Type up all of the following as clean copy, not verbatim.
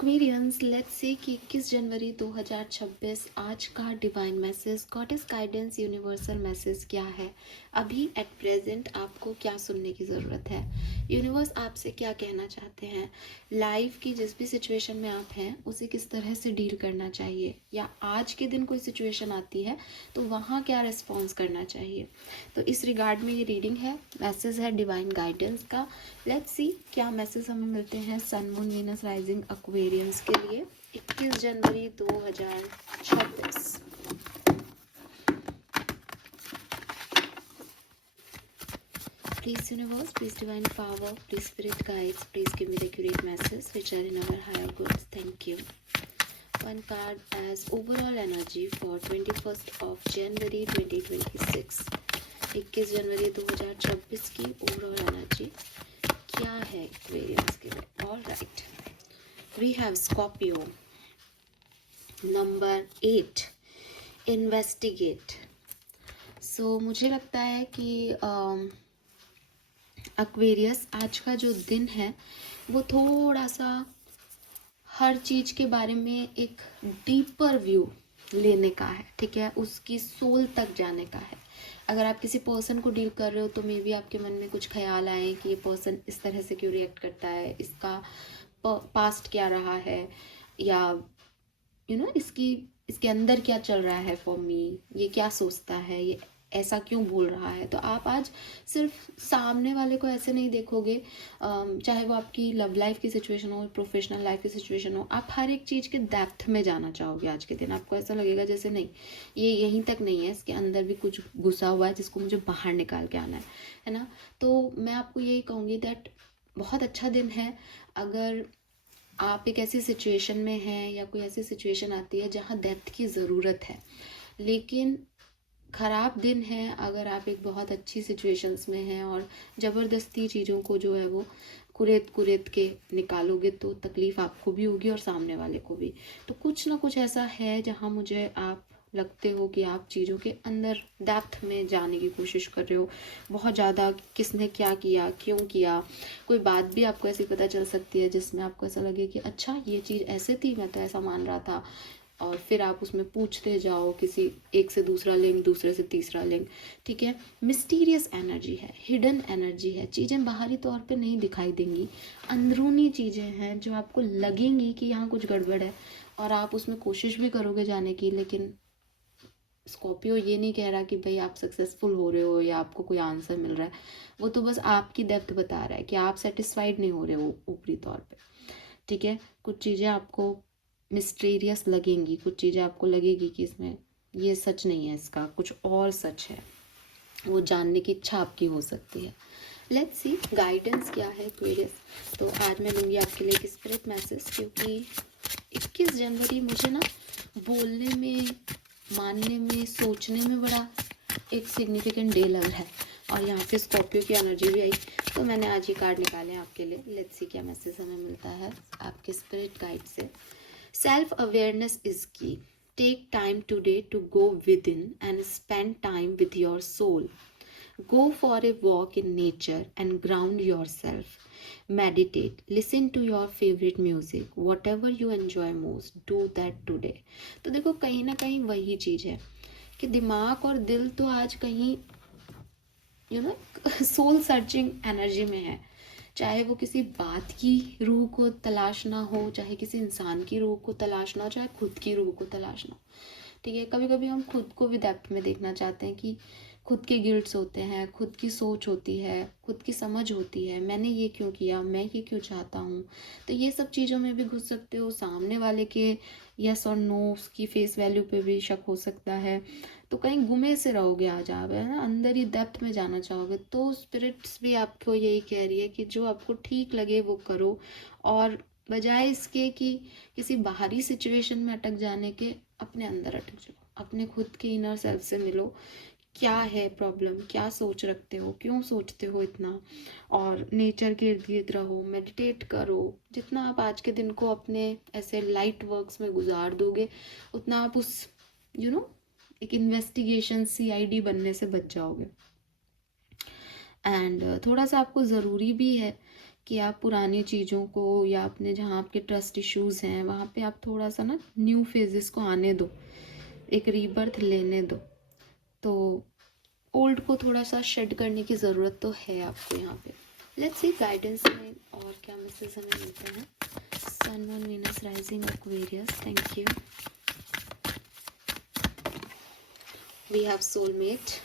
Aquarians, let's say कि 21 जनवरी 2026 आज का divine message, goddess guidance, universal message क्या है। अभी एट प्रेजेंट आपको क्या सुनने की ज़रूरत है, यूनिवर्स आपसे क्या कहना चाहते हैं, लाइफ की जिस भी सिचुएशन में आप हैं उसे किस तरह से डील करना चाहिए, या आज के दिन कोई सिचुएशन आती है तो वहाँ क्या रिस्पॉन्स करना चाहिए। तो इस रिगार्ड में ये रीडिंग है, मैसेज है डिवाइन गाइडेंस का। लेट्स सी क्या मैसेज हमें मिलते हैं sun moon Venus rising Aquarians के लिए 21 जनवरी 2026। Please universe, please divine power, please spirit guides, please give me the accurate messages which are in our higher goods. Thank you. One card as overall energy for 21st of January 2026. 21 जनवरी 2026 की overall energy क्या है Aquarians के लिए। All right, we have Scorpio number 8, investigate. So मुझे लगता है कि Aquarius आज का जो दिन है वो थोड़ा सा हर चीज़ के बारे में एक डीपर व्यू लेने का है, ठीक है, उसकी सोल तक जाने का है। अगर आप किसी पर्सन को डील कर रहे हो तो मे बी आपके मन में कुछ ख्याल आए कि ये पर्सन इस तरह से क्यों रिएक्ट करता है, इसका पास्ट क्या रहा है, या इसके अंदर क्या चल रहा है फॉर मी, ये क्या सोचता है, ये ऐसा क्यों बोल रहा है। तो आप आज सिर्फ सामने वाले को ऐसे नहीं देखोगे, चाहे वो आपकी लव लाइफ की सिचुएशन हो, प्रोफेशनल लाइफ की सिचुएशन हो, आप हर एक चीज़ के डेप्थ में जाना चाहोगे आज के दिन। आपको ऐसा लगेगा जैसे नहीं, ये यहीं तक नहीं है, इसके अंदर भी कुछ घुसा हुआ है जिसको मुझे बाहर निकाल के आना है ना। तो मैं आपको यही कहूँगी दैट बहुत अच्छा दिन है अगर आप एक ऐसी सिचुएशन में हैं या कोई ऐसी सिचुएशन आती है जहाँ डेप्थ की ज़रूरत है। लेकिन ख़राब दिन है अगर आप एक बहुत अच्छी सिचुएशंस में हैं और ज़बरदस्ती चीज़ों को जो है वो कुरेद के निकालोगे तो तकलीफ़ आपको भी होगी और सामने वाले को भी। तो कुछ ना कुछ ऐसा है जहाँ मुझे आप लगते हो कि आप चीज़ों के अंदर डेप्थ में जाने की कोशिश कर रहे हो बहुत ज़्यादा। किसने क्या किया, क्यों किया, कोई बात भी आपको ऐसी पता चल सकती है जिसमें आपको ऐसा लगे कि अच्छा ये चीज़ ऐसे थी, मैं तो ऐसा मान रहा था। और फिर आप उसमें पूछते जाओ, किसी एक से दूसरा लिंक, दूसरे से तीसरा लिंक, ठीक है। मिस्टीरियस एनर्जी है, हिडन एनर्जी है, चीज़ें बाहरी तौर पे नहीं दिखाई देंगी, अंदरूनी चीज़ें हैं जो आपको लगेंगी कि यहाँ कुछ गड़बड़ है और आप उसमें कोशिश भी करोगे जाने की। लेकिन स्कॉर्पियो ये नहीं कह रहा कि भाई आप सक्सेसफुल हो रहे हो या आपको कोई आंसर मिल रहा है, वो तो बस आपकी डेप्थ बता रहा है कि आप सेटिस्फाइड नहीं हो रहे हो ऊपरी तौर पे, ठीक है। कुछ चीज़ें आपको मिस्टीरियस लगेंगी, कुछ चीज़ें आपको लगेगी कि इसमें ये सच नहीं है, इसका कुछ और सच है, वो जानने की इच्छा आपकी हो सकती है। लेट्स सी गाइडेंस क्या है एक्वेरियस। तो आज मैं लूँगी आपके लिए एक स्पिरिट मैसेज, क्योंकि 21 जनवरी मुझे ना बोलने में, मानने में, सोचने में बड़ा एक सिग्निफिकेंट डे लग रहा है। और यहाँ पे स्कॉर्पियो की एनर्जी भी आई, तो मैंने आज ये कार्ड निकाले हैं आपके लिए। लेट्स सी क्या मैसेज हमें मिलता है आपके स्पिरिट गाइड से। Self awareness is key. Take time today to go within and spend time with your soul. Go for a walk in nature and ground yourself. Meditate. Listen to your favorite music. Whatever you enjoy most, do that today. तो देखो कहीं ना कहीं वही चीज़ है कि दिमाग और दिल तो आज कहीं सोल सर्चिंग एनर्जी में है। चाहे वो किसी बात की रूह को तलाशना हो, चाहे किसी इंसान की रूह को तलाशना हो, चाहे खुद की रूह को तलाशना हो, ठीक है। कभी कभी हम खुद को भी डेप्थ में देखना चाहते हैं कि खुद के गिल्ट्स होते हैं, खुद की सोच होती है, खुद की समझ होती है, मैंने ये क्यों किया, मैं ये क्यों चाहता हूँ। तो ये सब चीज़ों में भी घुस सकते हो। सामने वाले के यस और नो की फेस वैल्यू पे भी शक हो सकता है। तो कहीं गुमे से रहोगे आज आप, है ना, अंदर ही डेप्थ में जाना चाहोगे। तो स्पिरिट्स भी आपको यही कह रही है कि जो आपको ठीक लगे वो करो, और बजाय इसके कि किसी बाहरी सिचुएशन में अटक जाने के अपने अंदर अटक जाओ, अपने खुद के इनर सेल्फ से मिलो। क्या है प्रॉब्लम, क्या सोच रखते हो, क्यों सोचते हो इतना, और नेचर के इर्द गिर्द रहो, मेडिटेट करो। जितना आप आज के दिन को अपने ऐसे लाइट वर्क्स में गुजार दोगे उतना आप उस एक इन्वेस्टिगेशन CID बनने से बच जाओगे। एंड थोड़ा सा आपको ज़रूरी भी है कि आप पुरानी चीज़ों को या अपने जहाँ आपके ट्रस्ट इश्यूज़ हैं वहाँ पे आप थोड़ा सा ना न्यू फेजेस को आने दो, एक रीबर्थ लेने दो। तो ओल्ड को थोड़ा सा शेड करने की ज़रूरत तो है आपको यहाँ पे। लेट्स सी गाइडेंस में और क्या मैसेज हमें मिलते हैं। Sun moon Venus rising Aquarius, thank you. We have soulmate.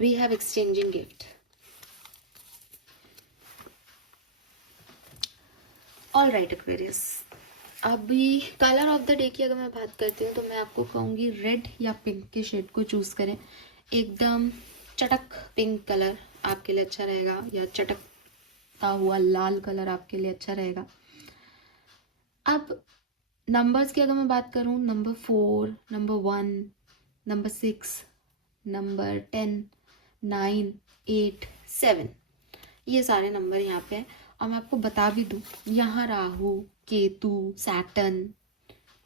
We have exchanging gift. All right Aquarius, अभी कलर ऑफ द डे की अगर मैं बात करती हूँ तो मैं आपको कहूँगी रेड या पिंक के शेड को चूज़ करें। एकदम चटक पिंक कलर आपके लिए अच्छा रहेगा, या चटकता हुआ लाल कलर आपके लिए अच्छा रहेगा। अब नंबर्स की अगर मैं बात करूँ, नंबर 4, नंबर 1, नंबर 6, नंबर 10, 9, 8, 7, ये सारे नंबर यहाँ पे हैं। और मैं आपको बता भी दूँ, यहाँ राहु, केतु, सैटर्न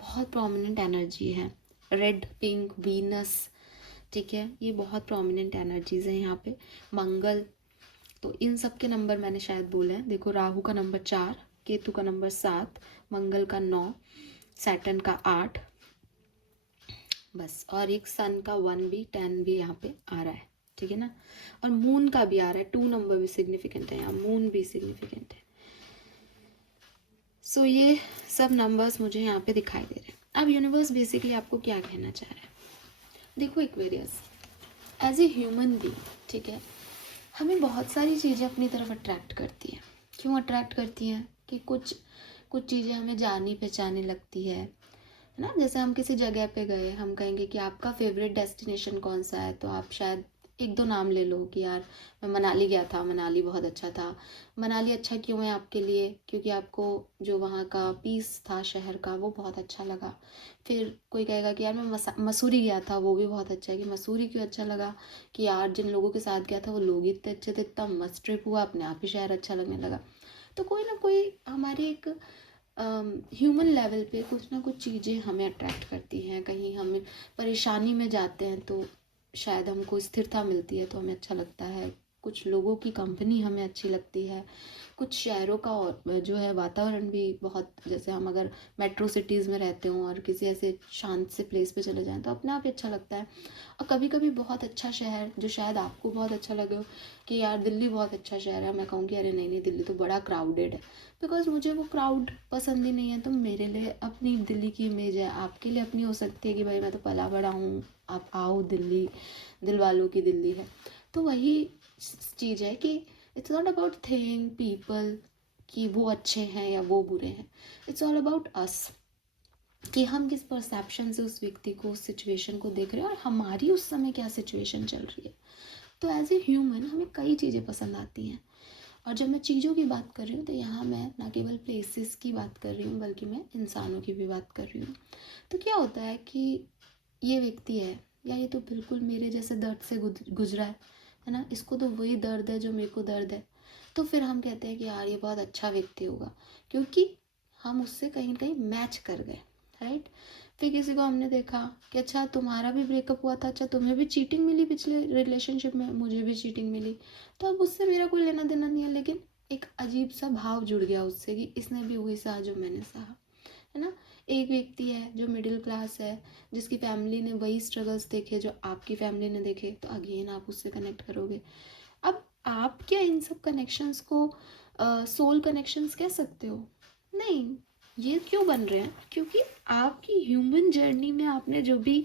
बहुत प्रोमिनेंट एनर्जी है। रेड, पिंक, वीनस, ठीक है, ये बहुत प्रोमिनेंट एनर्जीज हैं यहाँ पे। मंगल, तो इन सब के नंबर मैंने शायद बोले हैं। देखो, राहु का नंबर 4, केतु का नंबर 7, मंगल का 9, सैटर्न का 8, बस। और एक सन का 1 भी 10 भी यहाँ पे आ रहा है, ठीक है ना। और मून का भी आ रहा है, 2 नंबर भी सिग्निफिकेंट है यहाँ, मून भी सिग्निफिकेंट है। सो ये सब नंबर्स मुझे यहाँ पे दिखाई दे रहे हैं। अब यूनिवर्स बेसिकली आपको क्या कहना चाह रहा है, देखो Aquarius, as a human being, ठीक है, हमें बहुत सारी चीज़ें अपनी तरफ अट्रैक्ट करती हैं। क्यों अट्रैक्ट करती हैं कि कुछ चीज़ें हमें जानी पहचानी लगती है ना। जैसे हम किसी जगह पे गए, हम कहेंगे कि आपका फेवरेट डेस्टिनेशन कौन सा है, तो आप शायद 1-2 नाम ले लो कि यार मैं मनाली गया था, मनाली बहुत अच्छा था। मनाली अच्छा क्यों है आपके लिए, क्योंकि आपको जो वहाँ का पीस था शहर का वो बहुत अच्छा लगा। फिर कोई कहेगा कि यार मैं मसूरी गया था, वो भी बहुत अच्छा है। कि मसूरी क्यों अच्छा लगा, कि यार जिन लोगों के साथ गया था वो लोग इतने अच्छे थे, इतना मस्त ट्रिप हुआ, अपने आप ही शहर अच्छा लगने लगा। तो कोई ना कोई हमारी एक ह्यूमन लेवल पे कुछ ना कुछ चीज़ें हमें अट्रैक्ट करती हैं। कहीं हम परेशानी में जाते हैं तो शायद हमको स्थिरता मिलती है तो हमें अच्छा लगता है। कुछ लोगों की कंपनी हमें अच्छी लगती है। कुछ शहरों का और जो है वातावरण भी बहुत, जैसे हम अगर मेट्रो सिटीज़ में रहते हों और किसी ऐसे शांत से प्लेस पे चले जाएं तो अपने आप ही अच्छा लगता है। और कभी कभी बहुत अच्छा शहर जो शायद आपको बहुत अच्छा लगे हो, कि यार दिल्ली बहुत अच्छा शहर है, मैं कहूँगी अरे नहीं नहीं दिल्ली तो बड़ा क्राउडेड है, बिकॉज मुझे वो क्राउड पसंद ही नहीं है। तो मेरे लिए अपनी दिल्ली की इमेज है, आपके लिए अपनी हो सकती है कि भाई मैं तो पला बड़ा हूँ, आप आओ दिल्ली, दिल वालों की दिल्ली है। तो वही चीज़ है कि it's not about thing people कि वो अच्छे हैं या वो बुरे हैं, इट्स ऑल अबाउट अस कि हम किस परसेप्शन से उस व्यक्ति को, उस सिचुएशन को देख रहे हैं और हमारी उस समय क्या सिचुएशन चल रही है। तो एज ए ह्यूमन हमें कई चीज़ें पसंद आती हैं। और जब मैं चीज़ों की बात कर रही हूँ तो यहाँ मैं ना केवल प्लेसेस की बात कर रही हूँ बल्कि मैं इंसानों की भी बात कर रही हूँ। तो क्या होता है कि ये व्यक्ति है, या ये तो बिल्कुल मेरे जैसे दर्द से गुजरा है ना, इसको तो वही दर्द है जो मेरे को दर्द है। तो फिर हम कहते हैं कि यार ये बहुत अच्छा व्यक्ति होगा, क्योंकि हम उससे कहीं ना कहीं मैच कर गए, राइट। फिर किसी को हमने देखा कि अच्छा तुम्हारा भी ब्रेकअप हुआ था, अच्छा तुम्हें भी चीटिंग मिली पिछले रिलेशनशिप में, मुझे भी चीटिंग मिली, तो अब उससे मेरा कोई लेना देना नहीं है, लेकिन एक अजीब सा भाव जुड़ गया उससे कि इसने भी वही सहा जो मैंने सहा, है ना। एक व्यक्ति है जो मिडिल क्लास है, जिसकी फैमिली ने वही स्ट्रगल्स देखे जो आपकी फैमिली ने देखे, तो अगेन आप उससे कनेक्ट करोगे। अब आप क्या इन सब कनेक्शंस को सोल कनेक्शंस कह सकते हो? नहीं। ये क्यों बन रहे हैं, क्योंकि आपकी ह्यूमन जर्नी में आपने जो भी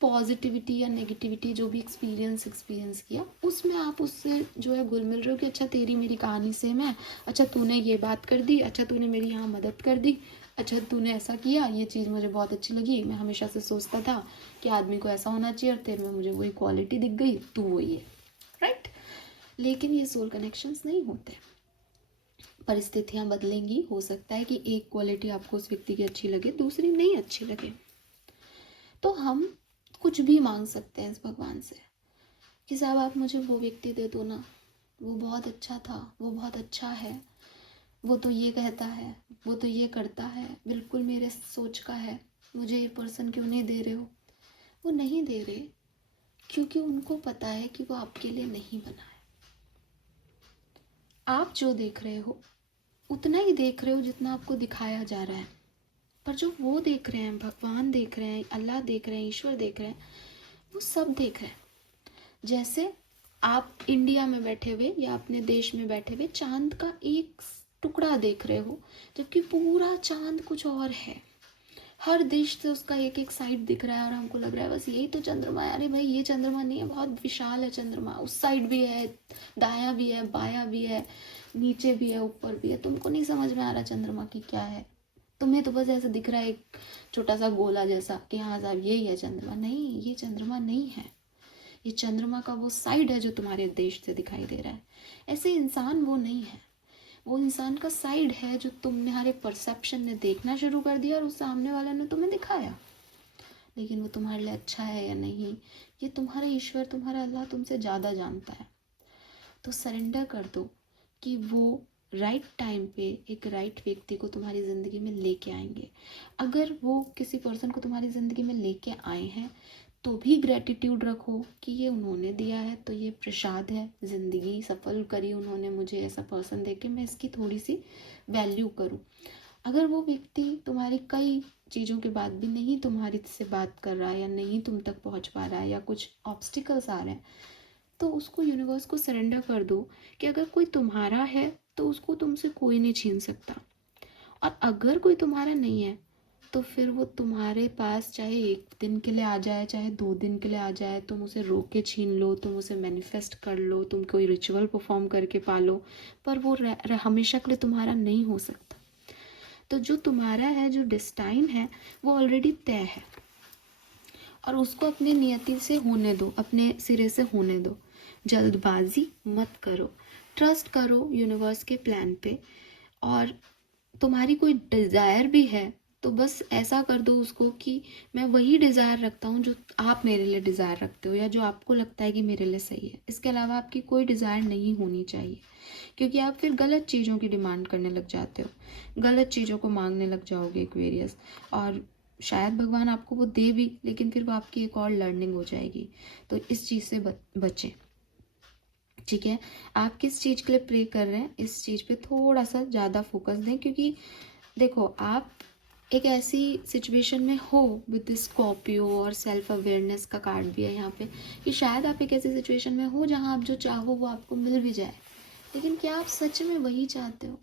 पॉजिटिविटी या नेगेटिविटी जो भी एक्सपीरियंस किया, उसमें आप उससे जो है घुल मिल रहे हो कि अच्छा तेरी मेरी कहानी सेम है, अच्छा तूने ये बात कर दी, अच्छा तूने मेरी यहाँ मदद कर दी, अच्छा तूने ऐसा किया, ये चीज़ मुझे बहुत अच्छी लगी, मैं हमेशा से सोचता था कि आदमी को ऐसा होना चाहिए और तेरे में मुझे वही क्वालिटी दिख गई, तू वही है, राइट। लेकिन ये सोल कनेक्शंस नहीं होते। परिस्थितियाँ बदलेंगी, हो सकता है कि एक क्वालिटी आपको उस व्यक्ति की अच्छी लगे, दूसरी नहीं अच्छी लगे। तो हम कुछ भी मांग सकते हैं इस भगवान से कि साहब आप मुझे वो व्यक्ति दे दो ना, वो बहुत अच्छा था, वो बहुत अच्छा है, वो तो ये कहता है, वो तो ये करता है, बिल्कुल मेरे सोच का है, मुझे ये पर्सन क्यों नहीं दे रहे हो। वो नहीं दे रहे क्योंकि उनको पता है कि वो आपके लिए नहीं बना है। आप जो देख रहे हो उतना ही देख रहे हो जितना आपको दिखाया जा रहा है, पर जो वो देख रहे हैं, भगवान देख रहे हैं, अल्लाह देख रहे हैं, ईश्वर देख रहे हैं, वो सब देख रहे हैं। जैसे आप इंडिया में बैठे हुए या अपने देश में बैठे हुए चांद का एक टुकड़ा देख रहे हो, जबकि पूरा चांद कुछ और है। हर देश से उसका एक एक साइड दिख रहा है और हमको लग रहा है बस यही तो चंद्रमा है। अरे भाई ये चंद्रमा नहीं है, बहुत विशाल है चंद्रमा, उस साइड भी है, दायां भी है, बायां भी है, नीचे भी है, ऊपर भी है। तुमको नहीं समझ में आ रहा चंद्रमा की क्या है, तुम्हें तो बस ऐसा दिख रहा है एक छोटा सा गोला जैसा कि हाँ साहब यही है चंद्रमा। नहीं, ये चंद्रमा नहीं है, ये चंद्रमा का वो साइड है जो तुम्हारे देश से दिखाई दे रहा है। ऐसे इंसान वो नहीं है, वो इंसान का साइड है जो तुम्हारे परसेप्शन ने देखना शुरू कर दिया और उस सामने वाले ने तुम्हें दिखाया। लेकिन वो तुम्हारे लिए अच्छा है या नहीं, ये तुम्हारा ईश्वर, तुम्हारा अल्लाह तुमसे ज़्यादा जानता है। तो सरेंडर कर दो कि वो राइट टाइम पे एक राइट व्यक्ति को तुम्हारी ज़िंदगी में लेके आएंगे। अगर वो किसी पर्सन को तुम्हारी ज़िंदगी में लेके आए हैं तो भी ग्रेटिट्यूड रखो कि ये उन्होंने दिया है तो ये प्रसाद है, ज़िंदगी सफल करी उन्होंने मुझे ऐसा पर्सन देके, मैं इसकी थोड़ी सी वैल्यू करूँ। अगर वो व्यक्ति तुम्हारी कई चीज़ों के बाद भी नहीं तुम्हारी से बात कर रहा है या नहीं तुम तक पहुंच पा रहा है या कुछ ऑब्स्टिकल्स आ रहे हैं, तो उसको यूनिवर्स को सरेंडर कर दो कि अगर कोई तुम्हारा है तो उसको तुमसे कोई नहीं छीन सकता, और अगर कोई तुम्हारा नहीं है तो फिर वो तुम्हारे पास चाहे एक दिन के लिए आ जाए, चाहे 2 दिन के लिए आ जाए, तुम उसे रोक के छीन लो, तुम उसे मैनिफेस्ट कर लो, तुम कोई रिचुअल परफॉर्म करके पालो, पर वो हमेशा के लिए तुम्हारा नहीं हो सकता। तो जो तुम्हारा है, जो डिस्टाइन है, वो ऑलरेडी तय है और उसको अपनी नियति से होने दो, अपने सिरे से होने दो। जल्दबाजी मत करो, ट्रस्ट करो यूनिवर्स के प्लान पे। और तुम्हारी कोई डिज़ायर भी है तो बस ऐसा कर दो उसको कि मैं वही डिज़ायर रखता हूँ जो आप मेरे लिए डिज़ायर रखते हो या जो आपको लगता है कि मेरे लिए सही है। इसके अलावा आपकी कोई डिज़ायर नहीं होनी चाहिए, क्योंकि आप फिर गलत चीज़ों की डिमांड करने लग जाते हो, गलत चीज़ों को मांगने लग जाओगे एक्वेरियस, और शायद भगवान आपको वो दे भी, लेकिन फिर वो आपकी एक और लर्निंग हो जाएगी। तो इस चीज़ से बचें, ठीक है। आप किस चीज़ के लिए प्रे कर रहे हैं इस चीज़ पे थोड़ा सा ज़्यादा फोकस दें, क्योंकि देखो आप एक ऐसी सिचुएशन में हो विद स्कॉर्पियो, और सेल्फ अवेयरनेस का कार्ड भी है यहाँ पे, कि शायद आप एक ऐसी सिचुएशन में हो जहाँ आप जो चाहो वो आपको मिल भी जाए, लेकिन क्या आप सच में वही चाहते हो।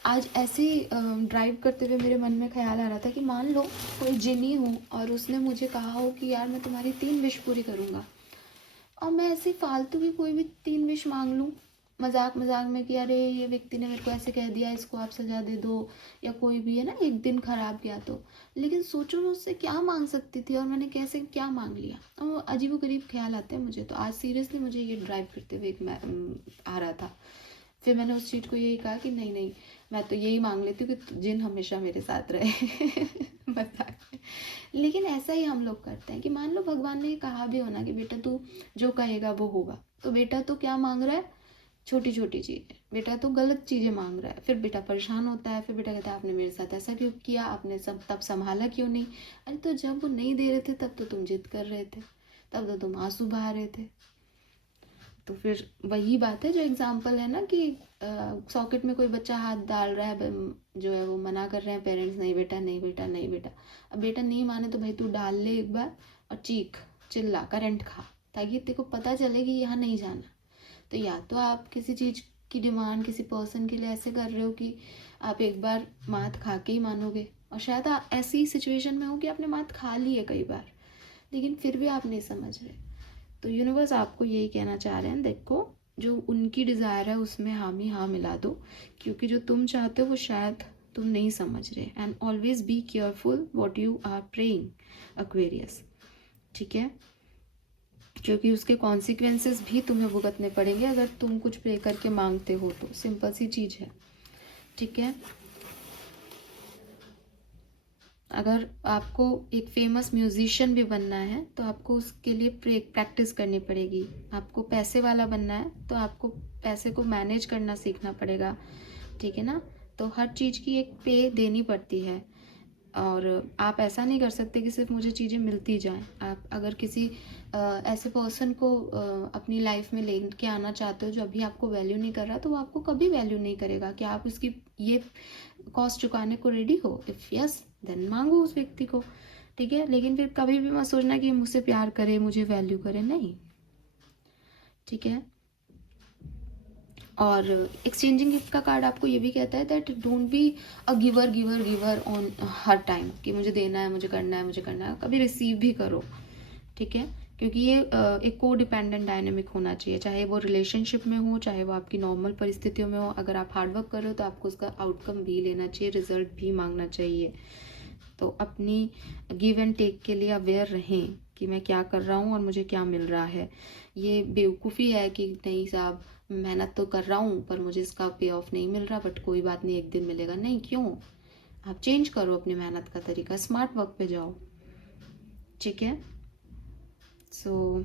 आज ऐसे ड्राइव करते हुए मेरे मन में ख्याल आ रहा था कि मान लो कोई जिनी हो और उसने मुझे कहा हो कि यार मैं तुम्हारी 3 विश पूरी करूँगा, और मैं ऐसे फालतू की कोई भी 3 विश मांग लूँ मजाक मजाक में कि अरे ये व्यक्ति ने मेरे को ऐसे कह दिया, इसको आप सजा दे दो, या कोई भी है ना, एक दिन खराब गया तो। लेकिन सोचो मैं उससे क्या मांग सकती थी और मैंने कैसे क्या मांग लिया। और अजीबोगरीब ख्याल आते हैं मुझे। तो आज सीरियसली मुझे ये ड्राइव करते हुए आ रहा था। फिर मैंने उस चीज़ को यही कहा कि नहीं नहीं, मैं तो यही मांग लेती हूँ कि जिन हमेशा मेरे साथ रहे मजाक में। लेकिन ऐसा ही हम लोग करते हैं कि मान लो भगवान ने कहा भी होना कि बेटा तू जो कहेगा वो होगा, तो बेटा तो क्या मांग रहा है, छोटी छोटी चीज़ें। बेटा तो गलत चीज़ें मांग रहा है, फिर बेटा परेशान होता है, फिर बेटा कहता है आपने मेरे साथ ऐसा क्यों किया, आपने सब तब संभाला क्यों नहीं। अरे तो जब वो नहीं दे रहे थे तब तो तुम जिद कर रहे थे, तब तो तुम आंसू बहा रहे थे। तो फिर वही बात है जो एग्जाम्पल है ना कि सॉकेट में कोई बच्चा हाथ डाल रहा है, जो है वो मना कर रहे हैं पेरेंट्स, नहीं बेटा नहीं बेटा नहीं बेटा। अब बेटा नहीं माने तो भाई तू डाल ले एक बार और चीख चिल्ला करंट खा, ताकि तेरे को पता चले कि यहाँ नहीं जाना। तो या तो आप किसी चीज़ की डिमांड किसी पर्सन के लिए ऐसे कर रहे हो कि आप एक बार मात खा के ही मानोगे, और शायद आप ऐसी सिचुएशन में हो कि आपने मात खा ली है कई बार, लेकिन फिर भी आप नहीं समझ रहे। तो यूनिवर्स आपको यही कहना चाह रहे हैं, देखो जो उनकी डिज़ायर है उसमें हामी हाँ मिला दो, क्योंकि जो तुम चाहते हो वो शायद तुम नहीं समझ रहे। And always be careful what you are praying Aquarius, ठीक है, क्योंकि उसके कॉन्सिक्वेंसेस भी तुम्हें भुगतने पड़ेंगे अगर तुम कुछ प्रे करके मांगते हो तो। सिंपल सी चीज़ है, ठीक है। अगर आपको एक फेमस म्यूजिशियन भी बनना है तो आपको उसके लिए प्रैक्टिस करनी पड़ेगी। आपको पैसे वाला बनना है तो आपको पैसे को मैनेज करना सीखना पड़ेगा, ठीक है ना। तो हर चीज़ की एक पे देनी पड़ती है, और आप ऐसा नहीं कर सकते कि सिर्फ मुझे चीज़ें मिलती जाएं। आप अगर किसी ऐसे पर्सन को अपनी लाइफ में लेके आना चाहते हो जो अभी आपको वैल्यू नहीं कर रहा, तो वो आपको कभी वैल्यू नहीं करेगा। कि आप उसकी ये कॉस्ट चुकाने को रेडी हो? इफ़ यस देन मांगो उस व्यक्ति को, ठीक है। लेकिन फिर कभी भी मत सोचना कि मुझसे प्यार करे, मुझे वैल्यू करे, नहीं, ठीक है। और एक्सचेंजिंग गिफ्ट का कार्ड आपको ये भी कहता है that don't be a giver giver giver on her time, कि मुझे देना है, मुझे करना है, मुझे करना है। कभी रिसीव भी करो, ठीक है। क्योंकि ये एक को डिपेंडेंट डायनेमिक होना चाहिए, चाहे वो रिलेशनशिप में हो, चाहे वो आपकी नॉर्मल परिस्थितियों में हो। अगर आप हार्डवर्क कर रहे हो तो आपको उसका आउटकम भी लेना चाहिए, रिजल्ट भी मांगना चाहिए। तो अपनी गिव एंड टेक के लिए अवेयर रहें कि मैं क्या कर रहा हूँ और मुझे क्या मिल रहा है। ये बेवकूफ़ी है कि नहीं साहब, मेहनत तो कर रहा हूँ पर मुझे इसका पे ऑफ नहीं मिल रहा, बट कोई बात नहीं, एक दिन मिलेगा। नहीं, क्यों? आप चेंज करो अपनी मेहनत का तरीका, स्मार्ट वर्क पे जाओ, ठीक है। सो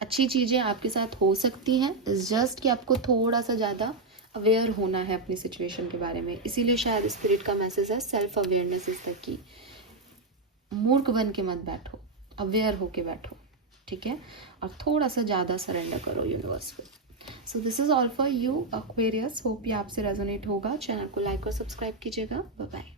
अच्छी चीज़ें आपके साथ हो सकती हैं, इस जस्ट कि आपको थोड़ा सा ज़्यादा अवेयर होना है अपनी सिचुएशन के बारे में। इसीलिए शायद स्पिरिट का मैसेज है self awareness is the key. मूर्ख बन के मत बैठो, अवेयर होके बैठो, ठीक है। और थोड़ा सा ज़्यादा सरेंडर करो यूनिवर्स को। So this is all for you Aquarius. Hope ये आपसे रेजोनेट होगा। चैनल को लाइक और सब्सक्राइब कीजिएगा। Bye bye.